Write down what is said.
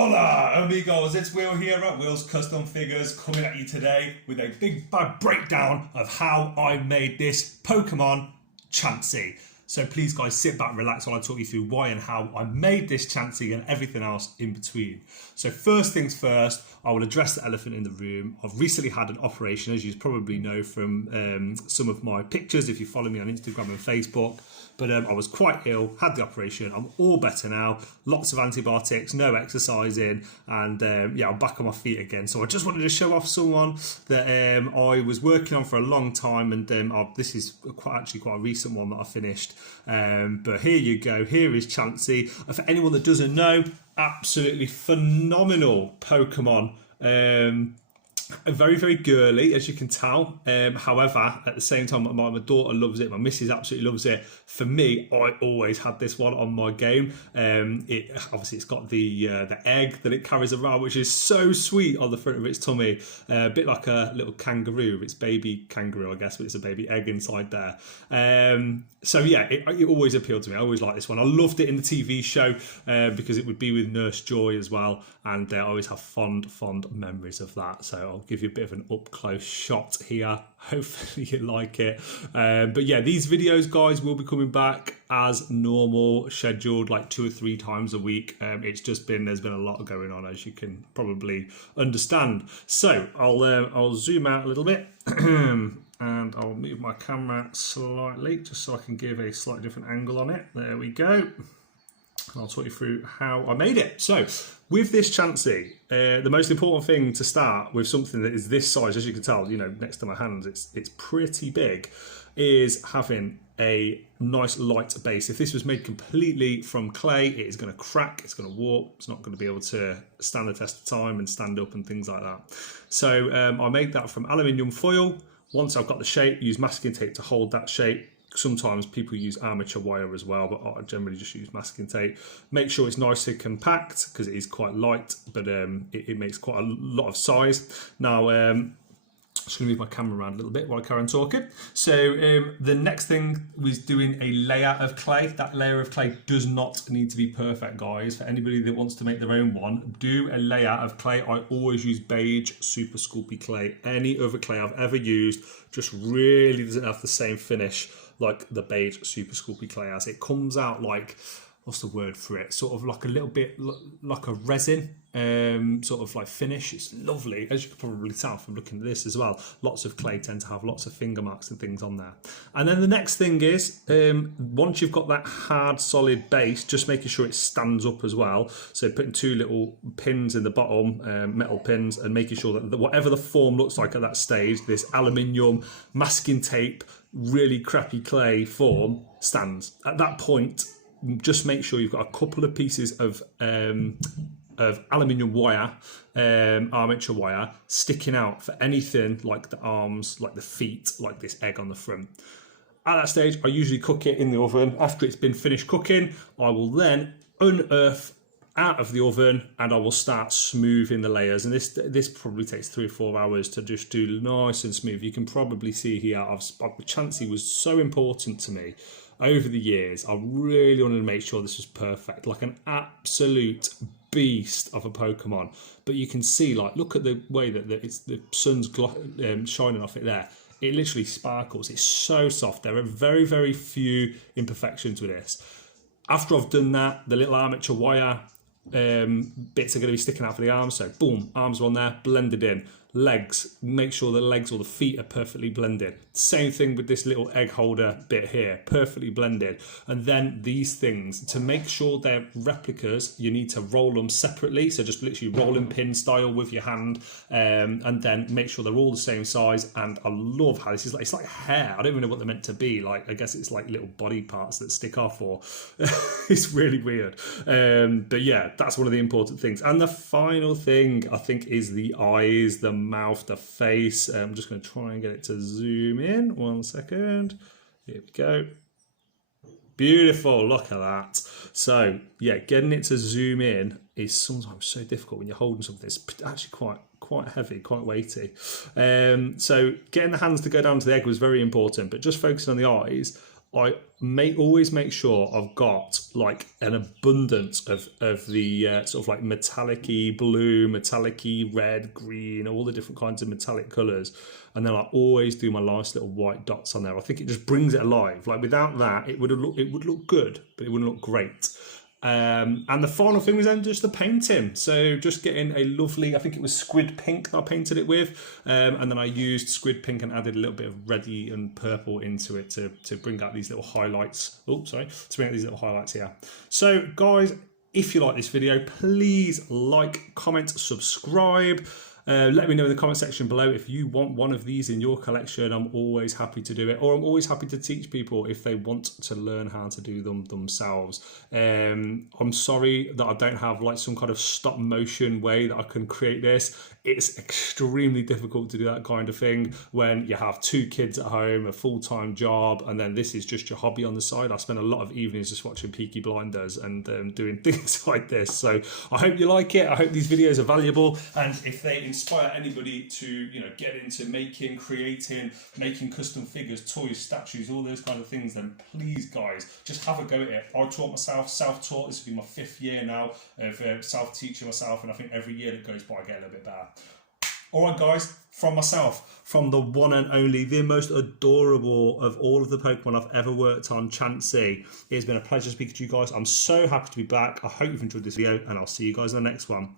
Hola amigos, it's Will here at Will's Custom Figures, coming at you today with a big bad breakdown of how I made this Pokemon Chansey. So please guys, sit back, relax while I talk you through why and how I made this Chansey and everything else in between. So first things first, I will address the elephant in the room. I've recently had an operation, as you probably know from some of my pictures if you follow me on Instagram and Facebook. But I was quite ill, had the operation, I'm all better now, lots of antibiotics, no exercising, and yeah, I'm back on my feet again. So I just wanted to show off someone that I was working on for a long time, and this is actually quite a recent one that I finished. But here you go, here is Chansey. For anyone that doesn't know, absolutely phenomenal Pokemon. Very, very girly, as you can tell. However, at the same time, my daughter loves it. My missus absolutely loves it. For me, I always had this one on my game. Obviously, it's got the egg that it carries around, which is so sweet on the front of its tummy. A bit like a little kangaroo. It's baby kangaroo, I guess, but it's a baby egg inside there. So yeah, it always appealed to me. I always liked this one. I loved it in the TV show because it would be with Nurse Joy as well, and I always have fond memories of that. So I'll give you a bit of an up close shot here. Hopefully you like it. But yeah, these videos, guys, will be coming back as normal, scheduled like 2 or 3 times a week. It's just there's been a lot going on, as you can probably understand. So I'll zoom out a little bit. And I'll move my camera slightly just so I can give a slightly different angle on it. There we go. And I'll talk you through how I made it. So with this Chansey, the most important thing to start with something that is this size, as you can tell, you know, next to my hands, it's pretty big, is having a nice light base. If this was made completely from clay, it is going to crack, it's going to warp, it's not going to be able to stand the test of time and stand up and things like that. So I made that from aluminium foil. Once I've got the shape, use masking tape to hold that shape. Sometimes people use armature wire as well, but I generally just use masking tape. Make sure it's nice and compact because it is quite light, but it makes quite a lot of size. Now, I'm just going to move my camera around a little bit while I carry on talking. So the next thing was doing a layer of clay. That layer of clay does not need to be perfect, guys. For anybody that wants to make their own one, do a layer of clay. I always use beige super sculpty clay. Any other clay I've ever used just really doesn't have the same finish like the beige super sculpty clay has. It comes out like, what's the word for it? Sort of like a little bit like a resin sort of like finish. It's lovely, as you can probably tell from looking at this as well. Lots of clay tend to have lots of finger marks and things on there. And then the next thing is, once you've got that hard solid base, just making sure it stands up as well. So putting 2 little pins in the bottom, metal pins, and making sure that whatever the form looks like at that stage, this aluminium masking tape, really crappy clay form stands. At that point, just make sure you've got a couple of pieces of aluminium wire, armature wire, sticking out for anything like the arms, like the feet, like this egg on the front. At that stage, I usually cook it in the oven. After it's been finished cooking, I will then unearth out of the oven and I will start smoothing the layers. And this probably takes 3 or 4 hours to just do nice and smooth. You can probably see here, Chansey was so important to me over the years. I really wanted to make sure this was perfect, like an absolute beast of a Pokemon. But you can see, like, look at the way that the sun's shining off it there. It literally sparkles. It's so soft. There are very, very few imperfections with this. After I've done that, the little armature wire bits are going to be sticking out for the arms. So boom, arms are on there, blended in. Legs, make sure the legs or the feet are perfectly blended. Same thing with this little egg holder bit here, perfectly blended. And then these things, to make sure they're replicas, you need to roll them separately. So just literally rolling pin style with your hand, and then make sure they're all the same size. And I love how this is like, it's like hair. I don't even know what they're meant to be. Like, I guess it's like little body parts that stick off, or it's really weird. But yeah, that's one of the important things. And the final thing I think is the eyes, the mouth, the face. I'm just going to try and get it to zoom in. 1 second. Here we go. Beautiful, look at that. So yeah, getting it to zoom in is sometimes so difficult when you're holding something. It's actually quite heavy, quite weighty. So getting the hands to go down to the egg was very important, but just focusing on the eyes, I always make sure I've got like an abundance of the sort of like metallic-y blue, metallic-y red, green, all the different kinds of metallic colours. And then I always do my nice little white dots on there. I think it just brings it alive. Like without that, it would look good, but it wouldn't look great. And the final thing was then just the painting. So just getting a lovely, I think it was squid pink that I painted it with, and then I used squid pink and added a little bit of reddy and purple into it to bring out these little highlights. Oh, sorry, to bring out these little highlights here. So guys, if you like this video, please like, comment, subscribe. Let me know in the comment section below if you want one of these in your collection. I'm always happy to do it, or I'm always happy to teach people if they want to learn how to do them themselves. I'm sorry that I don't have like some kind of stop motion way that I can create this. It's extremely difficult to do that kind of thing when you have 2 kids at home, a full-time job, and then this is just your hobby on the side. I spend a lot of evenings just watching Peaky Blinders and doing things like this. So I hope you like it. I hope these videos are valuable, and if they inspire anybody to, you know, get into making, creating, making custom figures, toys, statues, all those kind of things, then please guys, just have a go at it. I taught myself, self-taught. This will be my 5th year now of self-teaching myself, and I think every year that goes by I get a little bit better. Alright guys, from myself, from the one and only, the most adorable of all of the Pokemon I've ever worked on, Chansey. It has been a pleasure speaking to you guys. I'm so happy to be back. I hope you've enjoyed this video, and I'll see you guys in the next one.